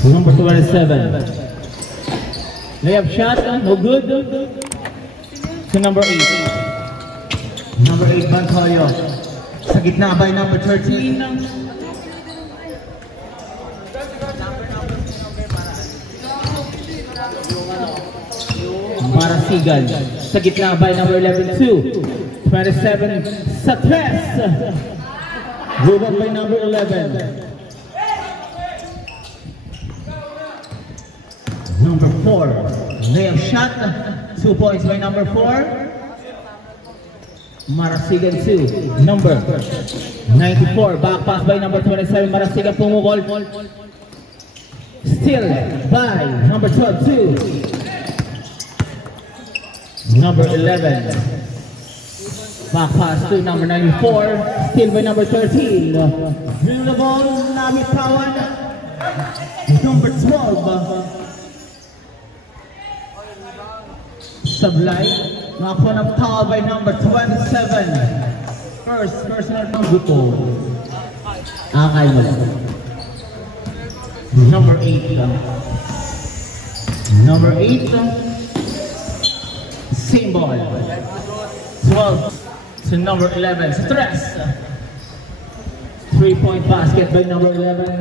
Number 27. Layup shot, no good. To number 8. Number 8, Bantoyo. Sa gitna by number 13. Marasigan. Sa gitna by number 11, 2. 27, Satres. Rebound by number 11. Number 4, layup shot. 2 points by number 4. Marasigan 2. Number 94. Back pass by number 27. Marasigan pumukol. Still by number 12, 2. Number 11. Back pass to number 94. Still by number 13. Dribble the ball, nabitawan. Number 12. Sablay, nakakuha ng foul by number 27. First personal ng grupo. Akay mo lang. Number 8. Number 8. Same ball. 12 to number 11. Stress. 3-point basket by number 11.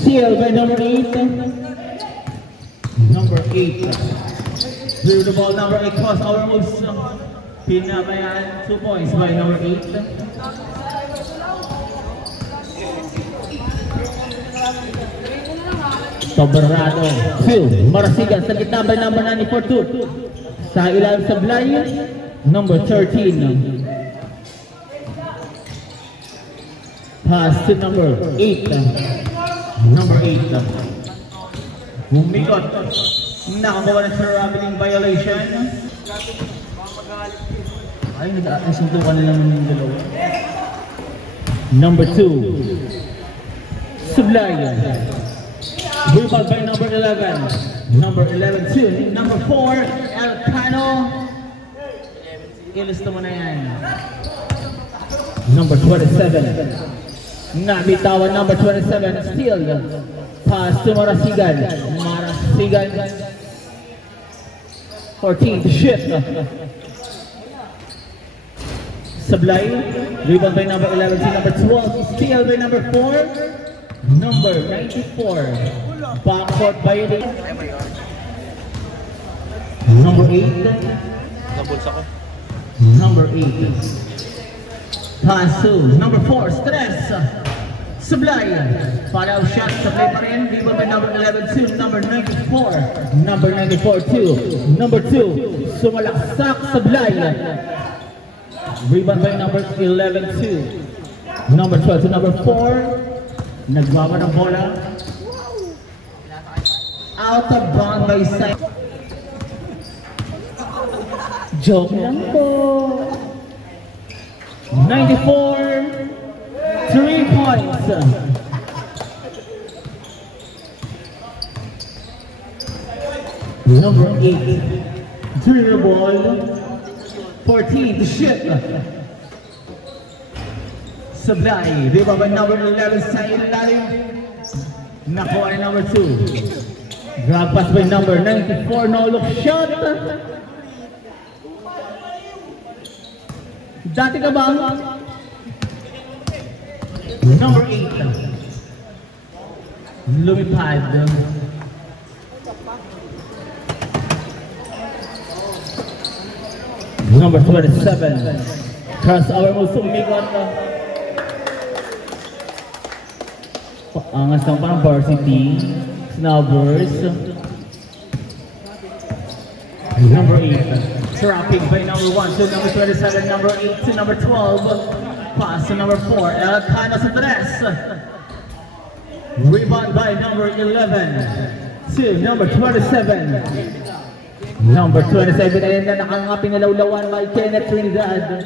Steal by number 8. Number 8. Drew the ball, number 8 cross over moves. Pinabayaan, 2 points by number 8. Sobrado. 2. Marasigan sa gitna by number 94, 2. Sa ilalim sa Blay, number 13. Pass to number 8. Number 8. Humikot. Nakabawa ng traveling violation. Ay, nag-asuntukan nilang dalawa. Number 2. Sublay. Rebound by number 11. Number 11, 2. Number 4, Elcano. Ilista mo na yan. Number 27. Nabitawan number 27. Steal. Pass to Marasigan. Marasigan. 14 to shift. Sablay. Rebound by number 11 to number 12. Steal by number 4. Number 94. Backcourt violation. Number 8. Number 8. Pass to number 4. Stress. Sablay. Follow shot. Sablay pa rin. Rebound by number 11 to number 94. Number 94, 2. Number 2. Sumalaksak Sablay. Rebound by number 11, 2. Number 12 to number 4. Nagwawa ng bola. Out of bound by side. Joke lang po. 94. 3 points. Number 8. Dribble ball. 14 to shift. Sablay. Rebound by number 11 sa ilalim. Nakuha ay number 2. Grab pass by number 94. No look shot. Dati ka ba? Number 8. Lumipad. Number 27. Crossover mo sumigot. Angas lang parang varsity. Snubbers. Number 8. Trapping by number 1 to number 27. Number 8 to number 12. Pass to number 4. Elcano sa tres. Rebound by number 11 to number 27. Number 27 ayun na nakangaping nalawlawan kay Kenneth Trinidad.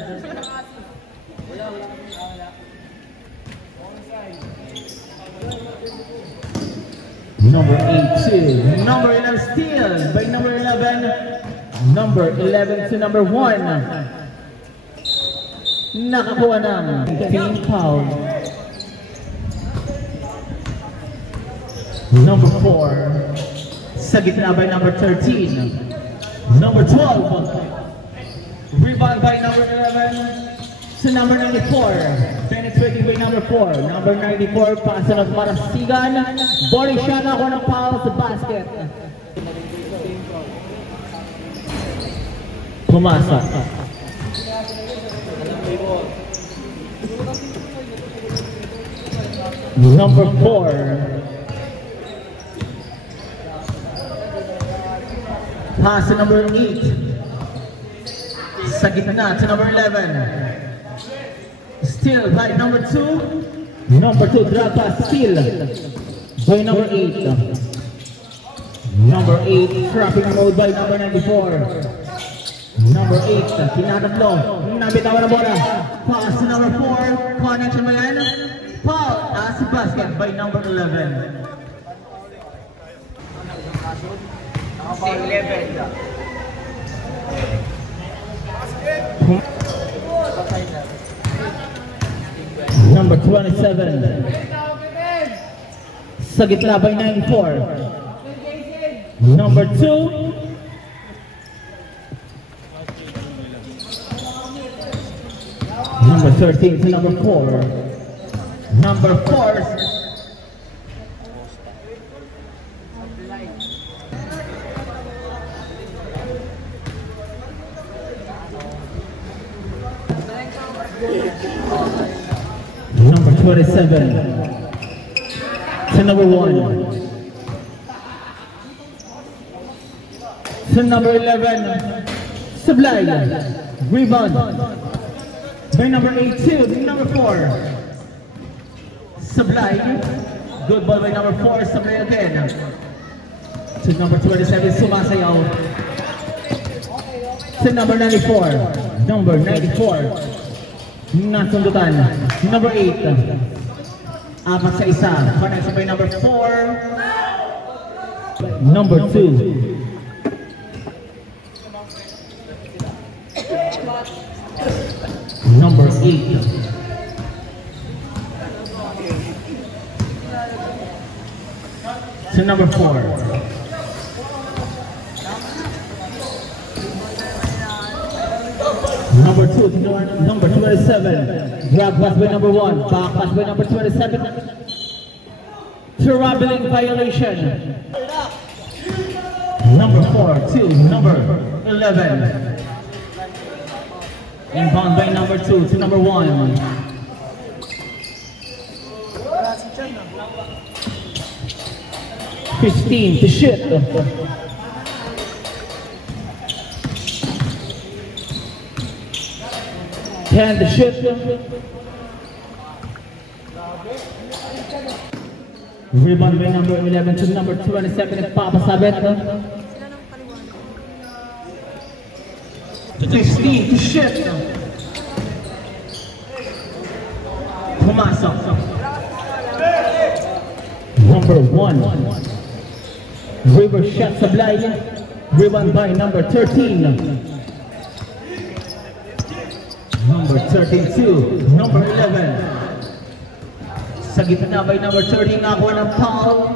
Number 8 to number 11 steal by number 11. Number 11 to number 1. nakakuha ng team foul. Number 4, sa gitna by number 13. Number 12, rebound by number 11. Sa number 94, penetrating by number 4. Number 94, pasa ng Marasigan. Body shot ako ng foul sa basket. Pumasa. Number 4. Pass to number 8. Sa gitna to number 11. Still by number 2. Number 2 drop pass steal by number 8. Number 8 trapping mode by number 94. Number 8 tinatatlo. Nabitawan na bola. Pass to number 4. Connection ba yan? Foul as basket by number 11. Number 27. Sa gitna by 94. Number 2. Number 13 to number 4. Number 4. Number 27 to number 1. To number 11, Sablay. Rebound by number 82 to number 4. Sablay. Good ball by number 4. Sablay again. To number 27, sumasayaw. To number 94. Number 94. Nasundutan. Number 8. Apat sa isa. Connect by number 4. Number 2. Number 8. To number 4. Number 2 to number 27. Grab pass by number 1. Back pass by number 27. Traveling violation. Number 4 to number 11. Inbound by number 2 to number 1. $15 to shoot. $10 to shoot. Rebound by number 11 to number 27. Papasabit. 15 to shoot. Pumasok. Number 1. River shot Sablay. Rebound by number 13. Number 13 to number 11. Sa gitna by number 13 nakuha ng foul.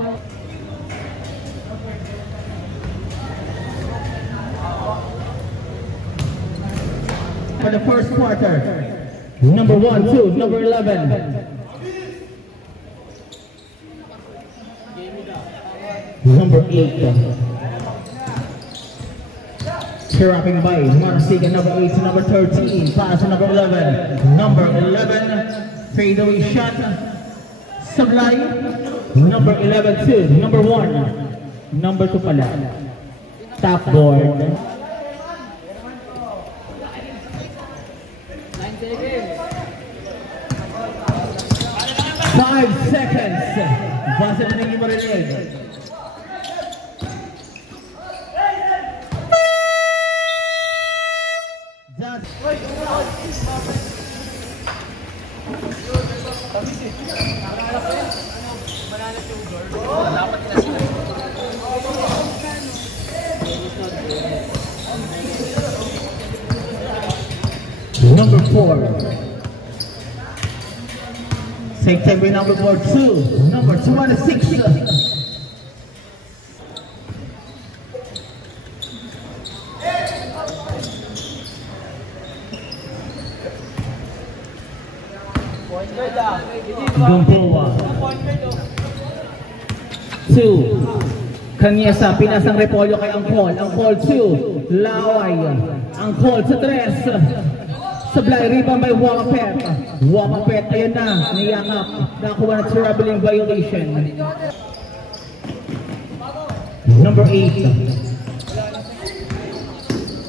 For the first quarter. Number 1 to number 11. Number 8. Trapping by Marasigan, number 8 to number 13. Pass to number 11. Number 11. Fadeaway shot. Sablay. Number 11 to number 1. Number 2 pala. Top board. 5 seconds. Basta na naging marinig. Number 4. Take time by number 42, number 26. Gumboa. 2. Kanyesa, pinasang repolyo kay Angkol. Angkol 2. Laway. Angkol sa 3. Sablay, rebound by Wapapet. Wapapet, ayan na. Niyakap. Nakakuha na traveling violation. Number 8.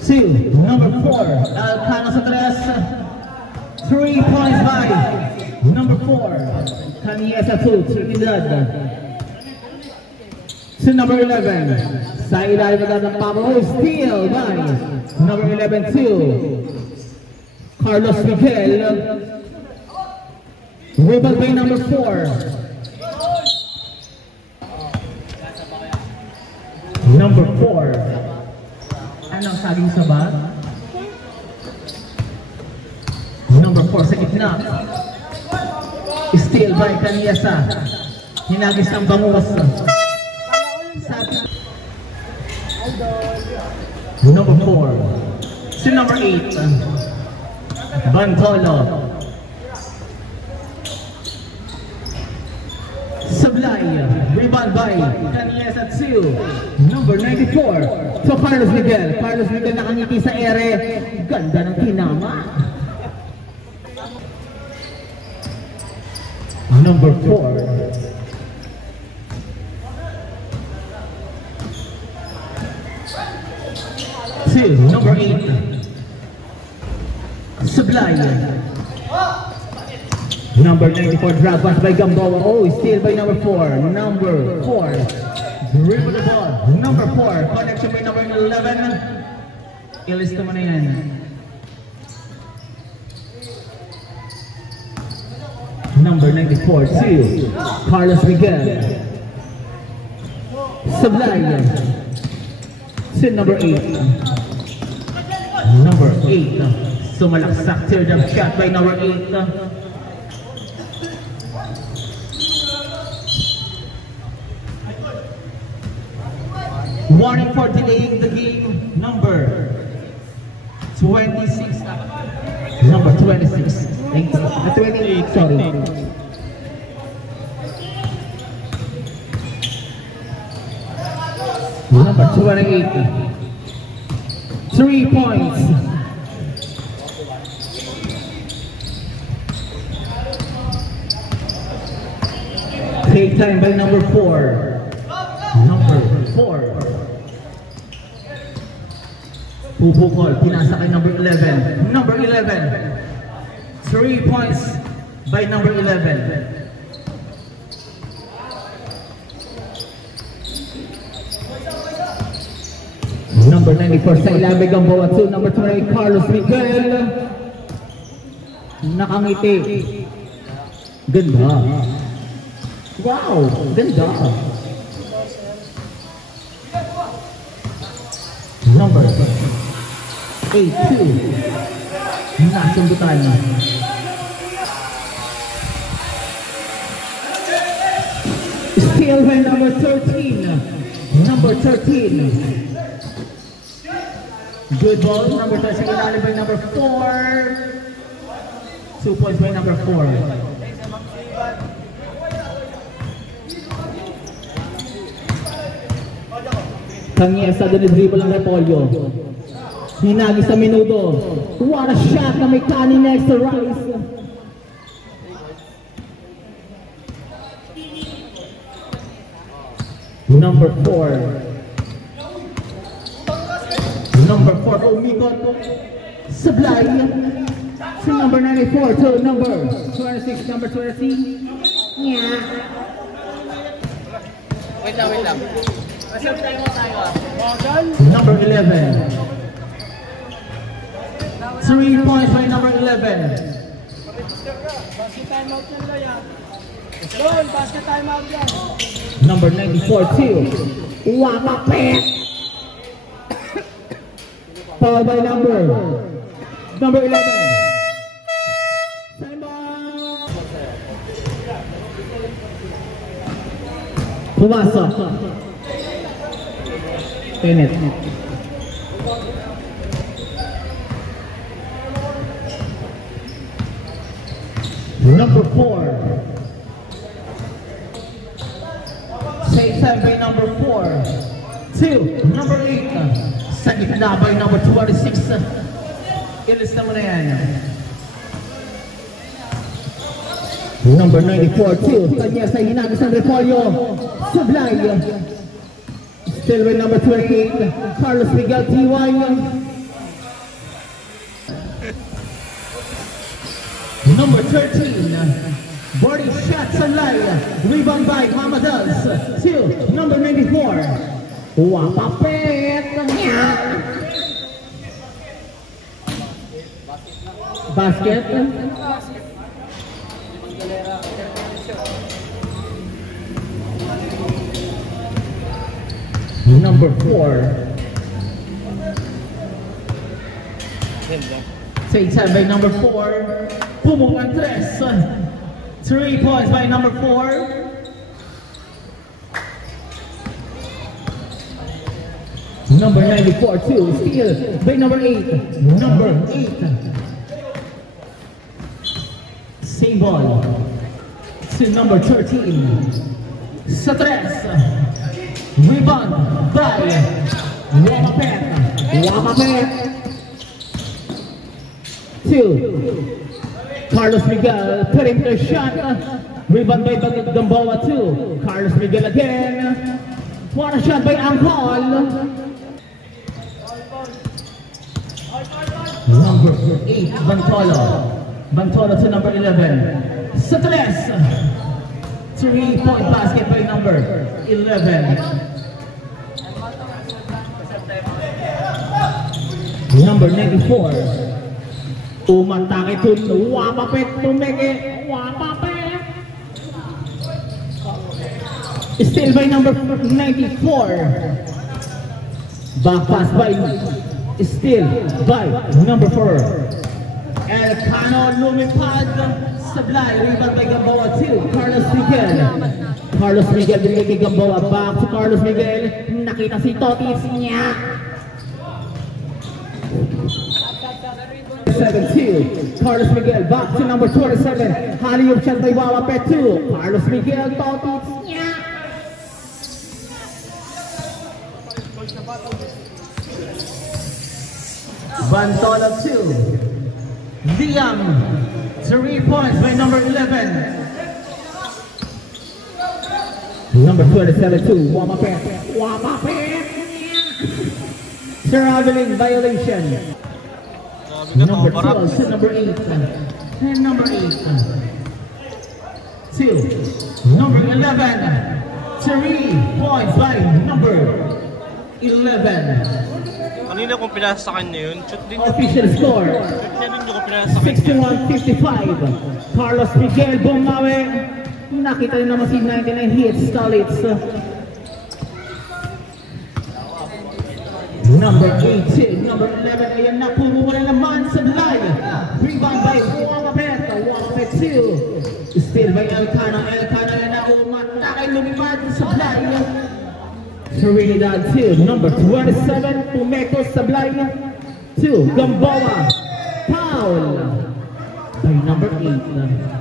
2. Number 4. Alcano sa 3. 3 points by number 4. Kanyesa 2. Trinidad. To number 11, sa ilalim ng Pablo, steal by number 11, 2. Carlos Miguel. Rebound by number 4. Number 4. Anong saging sabat? Number 4 sa gitna. Steal by Kanyesa. Hinagis ng bangus. Number 4. Si number 8. Bantolo. Sablay. Rebound by Kanyesa 2. Number 94. So Carlos Miguel. Carlos Miguel nakangiti sa ere. Ganda ng tinama. Number 4. Number 8. Sablay. Number 94, drag pass by Gamboa. Oh, steal by number 4. Number 4. Dribble the ball. Number 4. Connection by number 11. Ilista mo na yan. Number 94, 2. Carlos Miguel. Sablay. Si number 8. Number 8. Sumalaksak teardrop shot by number 8. Warning for delaying the game. Number 26. Number 26. 28, sorry. Number 28. 3 points. Take time by number 4. Number 4. Pupukol, pinasa kay number 11. Number 11. 3 points by number 11. Number 94 sa ilabig ang bawa 2. Number 20, Carlos Miguel. Nakangiti. Ganda. Wow, ganda. Number 82. Nasambutan. Steal by number 13. Number 13. Good ball, number 13, ilalim by number 4. 2 points by number 4. Kanyesa doon i-dribble ang repolyo. Hinagi sa minuto. What a shot na may kanin next to Rice. Number 4. Number 4, Omikot. Sablay. Si number 94 to number 26, number 20. Yeah. Wait lang. Masabi tayo mo tayo. Number 11. 3 points by number 11. Basket time out yan lang yan. Lon, basket time out yan. Number 94, 2. Wapapet. Followed by number 11. Send ball. Pumasok. Tenet. Number 4. Same time by number 4. 2. Number 8. Sa gitna by number 26. Ilista mo na yan. Number 94, 2. Kanya sa hinagis ng repolyo. Sablay. Still with number 28. Carlos Miguel T.Y. Number 13. Body shot Sablay. Rebound by Mama Does. 2. Number 94. Wapapet. Basket. Number 4. Take time by number 4. Pumong Andres. 3 points by number 4. Number 94, 2. Steal by number 8. Number 8. Same ball to number 13. Sa 3. Rebound by Wapapet. Wapapet. 2. Carlos Miguel perimeter shot. Rebound by Gamboa 2. Carlos Miguel again. What a shot by Angkol. Number 8, Bantolo. Bantolo to number 11. Sa 3. 3-point basket by number 11. Number 94. Umatake to Wapapet tumeke. Wapapet. Still by number 94. Back pass by still by number 4. Elcano lumipad. Sablay, rebound by Gamboa 2. Carlos Miguel. Carlos Miguel binigay kay Gamboa. Back to Carlos Miguel. Nakita si Totis niya. 7-2. Carlos Miguel back to number 27. Haliyop shot by Wapapet 2. Carlos Miguel, Totis niya. Bantolo 2. Liam. 3 points by number 11. Number 27, 2. Wapapet. Wapapet. Traveling violation. Number 12 to number 8. And number 8. 2. Number 11. 3 points by number 11. Kanina kung pinasa sa kanya yun, shoot din Official score. Shoot niya din yung pinasa sa kanya. 61-55. Carlos Miguel bumawi. Nakita niyo naman si 99 hits, Stolitz. Number 18, number 11, ayan na, pumula naman sa Sablay. Rebound by Wapapet. Wapapet 2. Still by Elcano. Elcano ayan na, umatakay lumipad sa Sablay. Trinidad 2, number 27, Pumeco Sablay. 2, Gamboa. Foul by number 8.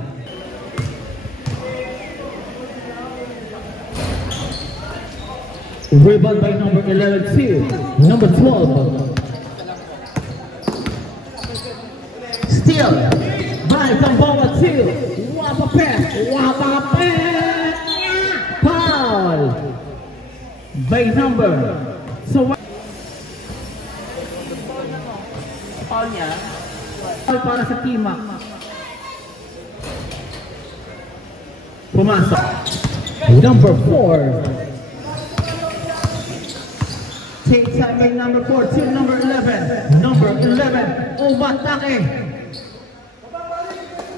Rebound by number 11, 2. Number 12. Steal by Gamboa 2. Wapapet. Wapapet. Foul by number. So foul niya. Foul para sa Timac. Pumasok. Number 4. Take time by number 4 to number 11. Number 11, Umatake.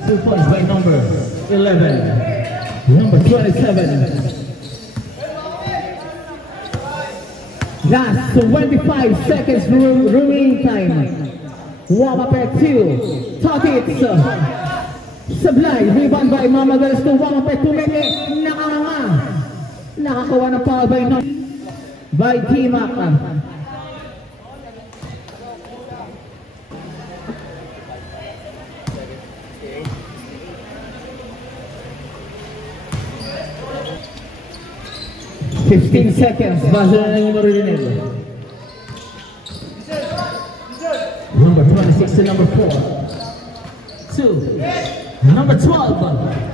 2 points by number 11. Number 27. Last 25 seconds remaining time. Wapapet 2. Totits. Sablay. Rebound by Mama Velas to Wapapet. Tumenge. Nakanganga. Nakakawa ng foul by T-Mac. Fifteen seconds, base na lang yung maririnig. Number 26 to number 4. 2. Number 12.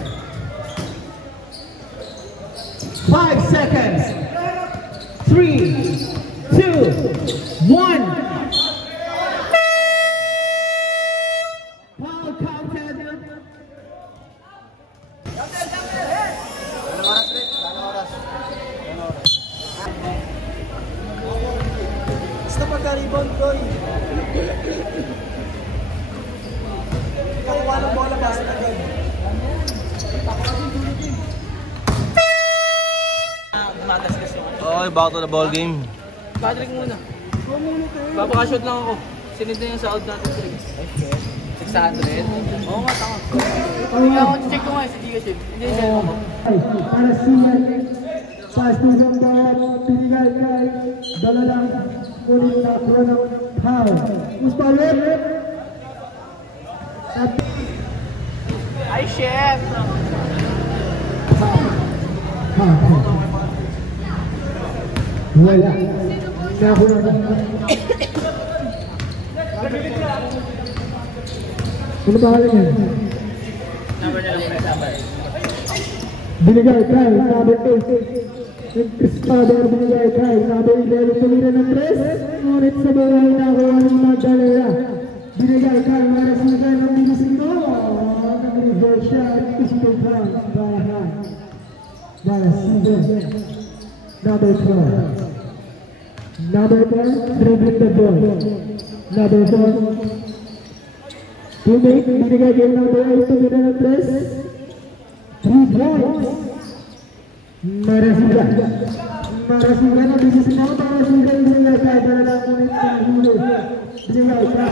5 seconds. 3, 2, 1. Foul counted. Basta pagka-rebound ko eh. Kakuha ng bola, basta agad. Okay, back to the ball game. Patrick muna. Papakashoot lang ako. Sinid na yung sa out natin, 600? Oo nga, tama. Kaya ako, check ko nga sa Gcash. Hindi siya ako. Para siya, pass to the ball, pinigay kay Dalalang, ngunit nakakuha ng foul. Muspalit! Ay, chef! Wala. Nakakuha ng ano ba kaya yan? Binigay kay number 8. Espada binigay kay number 11. Tumira ng 3. Ngunit sa bahay nakuha ng Magdalena. Binigay kay Marasigan ng Binisino. Nag-reverse shot. Pistol front. Bahan. Marasigan. Number 12. Number 4, dribbling the ball. Number 4. Teammate, binigay kay number 8, tumira ng 3. 3 points. Marasigan. Marasigan ang Binisino. Marasigan binigay kay Dalalang ngunit ng hilo. Binigay kay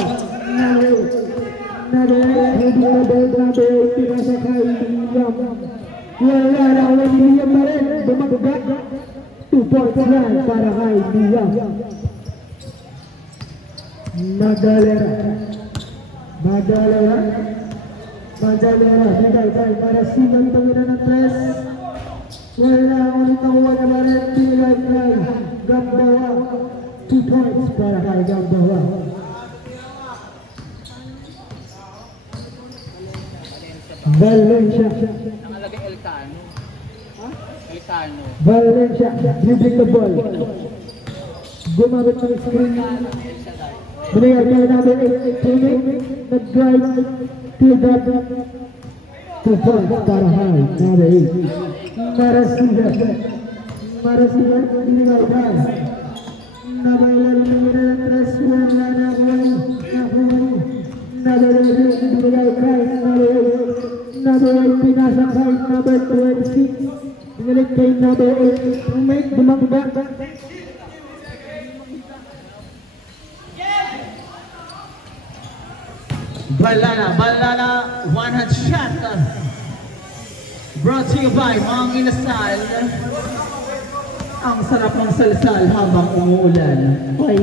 number 8, pinasa kay William. Wala na ulit si William pa rin. Bumagdag. 2 points lang para kay William. Magdalena. Binigay kay Marasigan tumira ng 3. Wala ulit nakuha na ba rin. Binigay kay Gambawa. 2 points para kay Gambawa. Valencia. Nakalagay Elcano. Elcano. Valencia, dribbling the ball. Gumamit ng screen. Binigay kay number 8, teammate. Nag-drive. Tilled up. 2 points para kay number 8. Marasigan. Binigay kay number 11, tumira ng 3. Wala na nakuha. Number 11, binigay kay number 8. Number 8, pinasa kay number 26. Binalik kay number 8. Teammate, bumagdag. Balana, one-hand shot. Brought to you by Mang Inasal. Ang sarap ng salsal habang umuulan. Okay.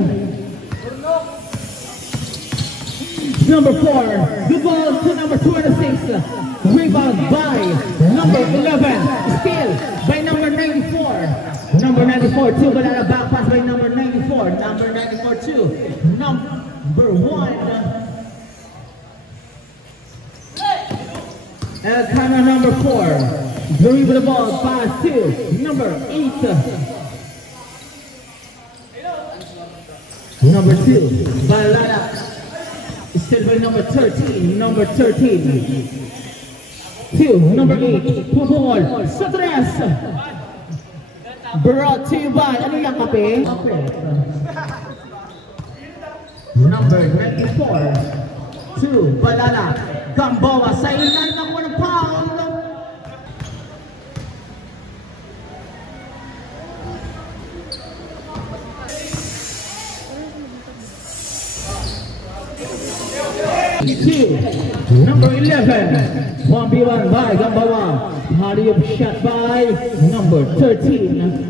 Number 4, the ball to number 26. Rebound by number 11. Steal by number 94. Number 94, two. Balana back pass by number 94. Number 94, two. Number 1. Elcano number 4. Dribble the ball, pass to number 8. Number 2, Balana. Still by number 13. Number 13. 2, number 8. Pumol sa tres. Brought to you by, ano yung kape? Number 94. 2, Balana. Gamboa sa ilan ng walang pound. Two, number 11. 1v1 by Gambawa. Party of shot by number 13.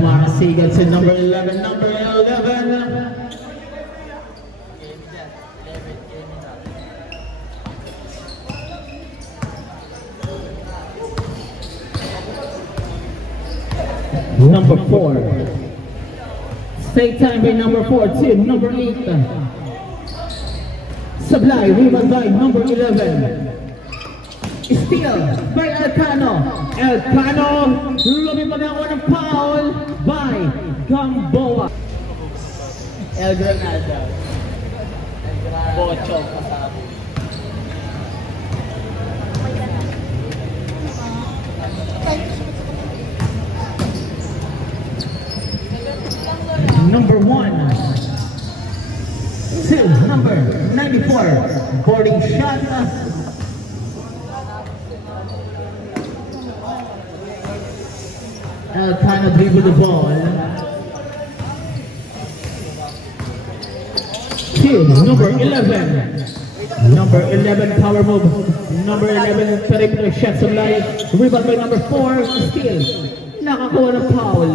Marasigan sa number 11, number 11. Number 4. Stay time by number 4, team number 8. Sablay, rebound by number 11. Steal by Elcano. Elcano, lumipag ako ng foul by Gamboa. El Granada. Bocho. Number 1. 2, number 94. Boarding shot. Elcano dribble the ball. 2, number 11. Number 11 power move. Number 11 triple shot sa line. Rebound by number 4. Steal. Nakakuha ng foul.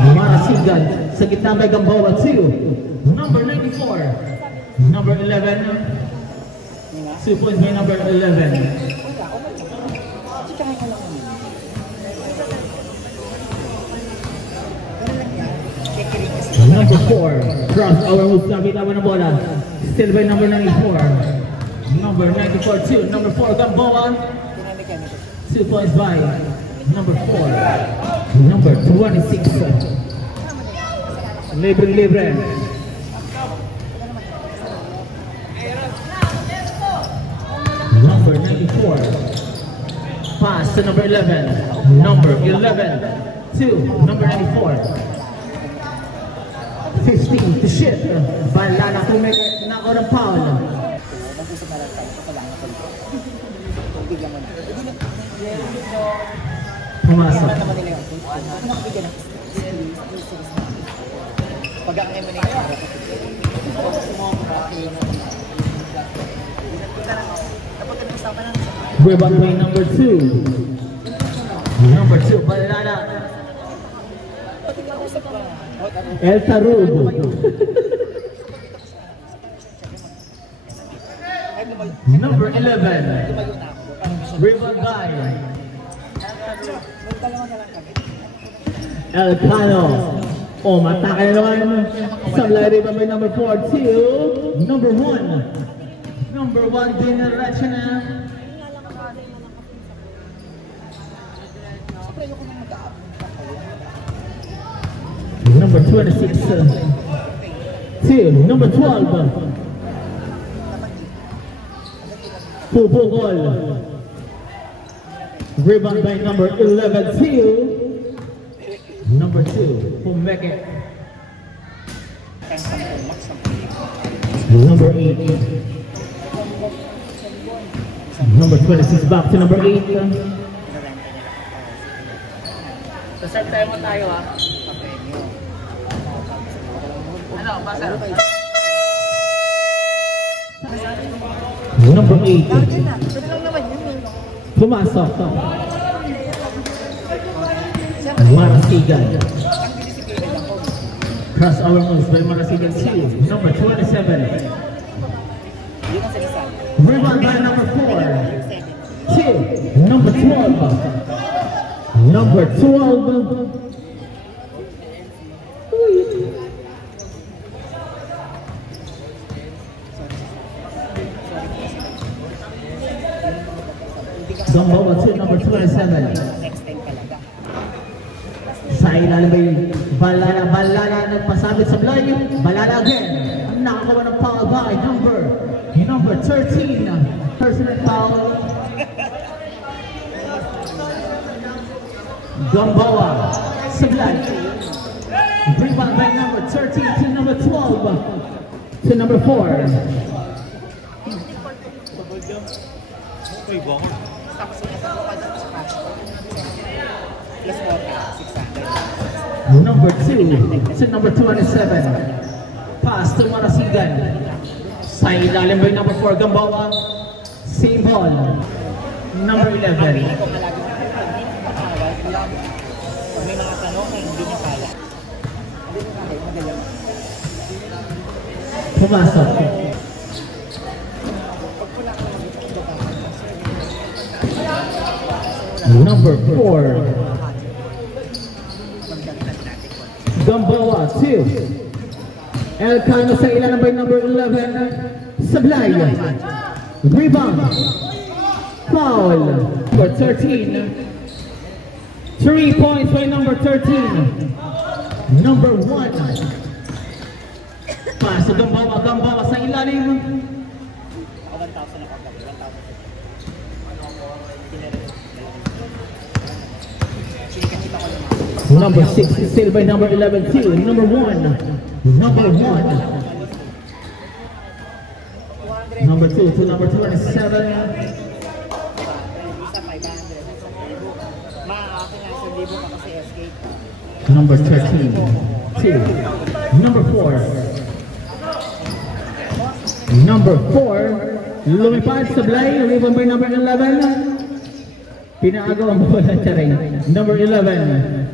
Marasigan sa gitna by Gamboa 2. Number 94. Number 11. 2 points by number 11. Number 4. Cross over moves na bitawan ng bola. Still by number 94. Number 94 2. Number 4 Gamboa. 2 points by number 4. Number 26. Libre. Number 94. Pass to number 11. Number 11. 2. Number 94. 15 to shoot. Balana to make knock out of foul. Pumasok. Rebound by number 2. Number 2, Balana. El Tarud. Number 11. Rebound by Elcano. Oh, matake na naman. Sablay rebound by number 4 to number 1. Number 1 din na Rachana. Number 26 to number 12. Pupukol. Rebound by number 11 to number 2. Pumeke. Number 8. Number 26 back to number 8. So, start tayo mo tayo ha. Ano, basa? Number 8. Pumasok. Marasigan. Crossover moves by Marasigan 2. Number 27. Rebound by number 4. 2. Number 12. Number 12. Gamboa to number 27. Sa ilalim by Balana nagpasabit sa blind. Balana again. Nakakuha ng foul by number 13. Personal foul. Gamboa sa blind. Rebound by number 13 to number 12 to number 4. Tapos ito pa doon sa cash. Plus 4, 600. Number 2 to number 27. Pass to Marasigan. Sa ilalim by number 4, Gamboa. Same ball. Number 11. Pumasok. Number 4. Gamboa 2. Elcano sa ilalim by number 11. Sablay. Rebound. Foul. Number 13. 3 points by number 13. Number 1. Pass to Gamboa. Gamboa sa ilalim. Number 6 is still by number 11 too. Number 1. Number 1. Number 2 to number 27. Number 13. 2. Number 4. Number 4. Lumipad Sablay. Rebound by number 11. Pinaagaw ang bola siya rin. Number 11.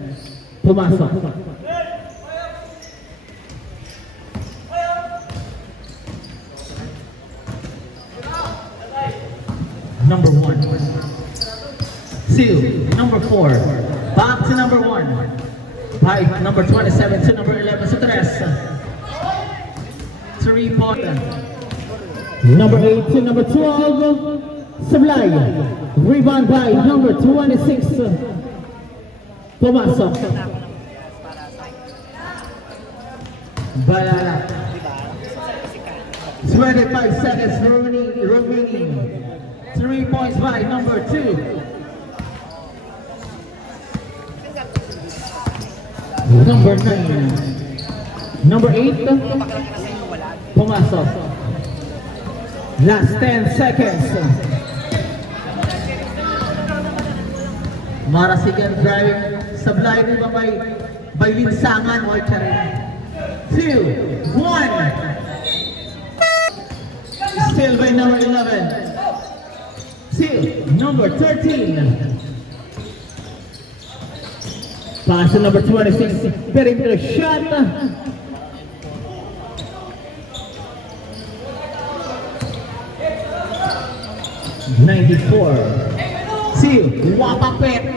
Pumasok. Number 1. 2. Number 4. Back to number 1. By number 27 to number 11 sa tres. 3 point. Number 8 to number 12. Sablay. Rebound by number 26. Pumasok. Balala. 25 seconds remaining. 3 points by number 2. Number 9. Number 8. Pumasok. Last 10 seconds. Marasigan driving. Sablay rin ba by linsangan o charin? 2, 1. Still by number 11. 2, number 13. Pass to number 26. Getting to the shot. '94. 2, Wapapet.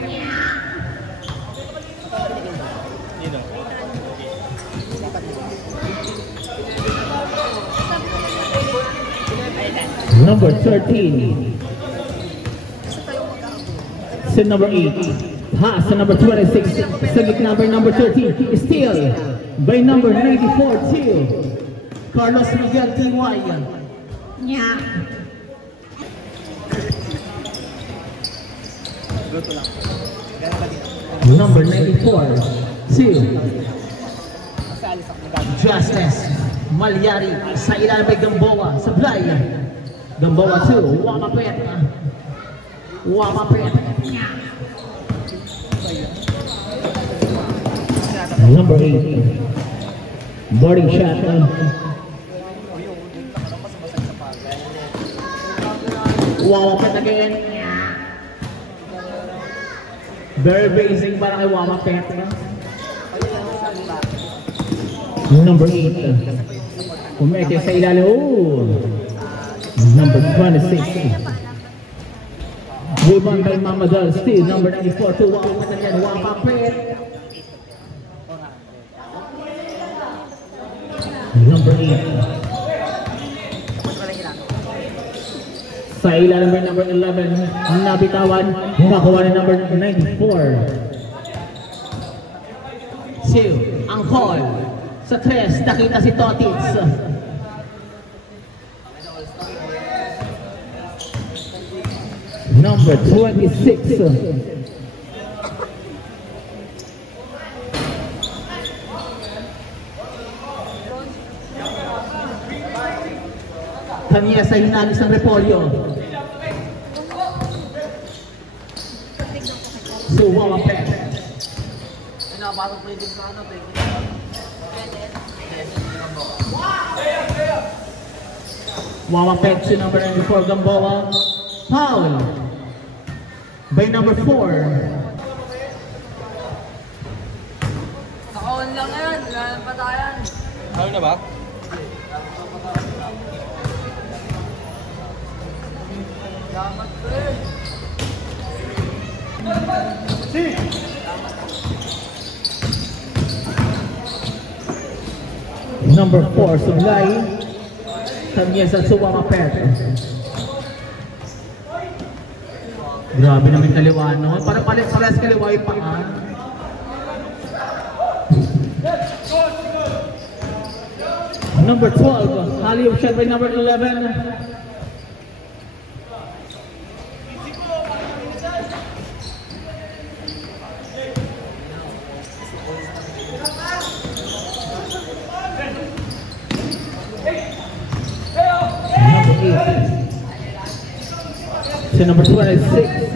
Number 13. To number 8. Pass to number 26. Select number 13. Steal by number 94 too. Carlos Miguel T.Y. Number 94 2. Justice Malyari sa ilalim by Gamboa. Sablay. Gamboa 2. Wapapet. Wapapet. Number 8. Boarding shot. Wapapet again. Very basic para kay Wapapet. Number 8. Umeke sa ilalim. Oh. Number 26. Rebound by Mamadal. Still number 94 to Wapapet again. Wapapet. Number 8. Sa ilalim by number 11. Nabitawan. Nakuha ni number 94. 2. Ang call. Sa 3. Nakita si Totits. Number 26. Kanya sa hinalis ng Repolyo. So, Wapapet. pumasok pa yung sa ano, Wawa Pet si number 94 Gamboa. Foul by number 4. Nakaon lang yan, wala nang patayan. Ano na ba? Damat ko eh. Number 4 Sublay. Kanyesa Wawa Pet. Grabe naman kaliwa, no? Para pares kaliwa yung paan. Number 12, alley-oop shot by number 11. Number 8. To number 26.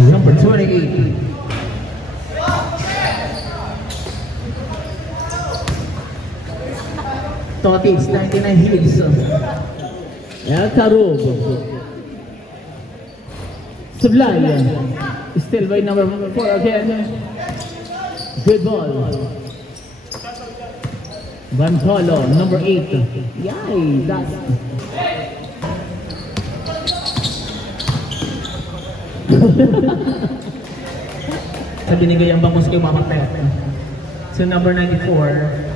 Number 28. Totis, 99 hits. El Karub. Sublay. Still by number 4 again. Good ball. Bantolo, number 8. Yay, that's... Sa binigay ang bangus kay Mama Pet. So number 94.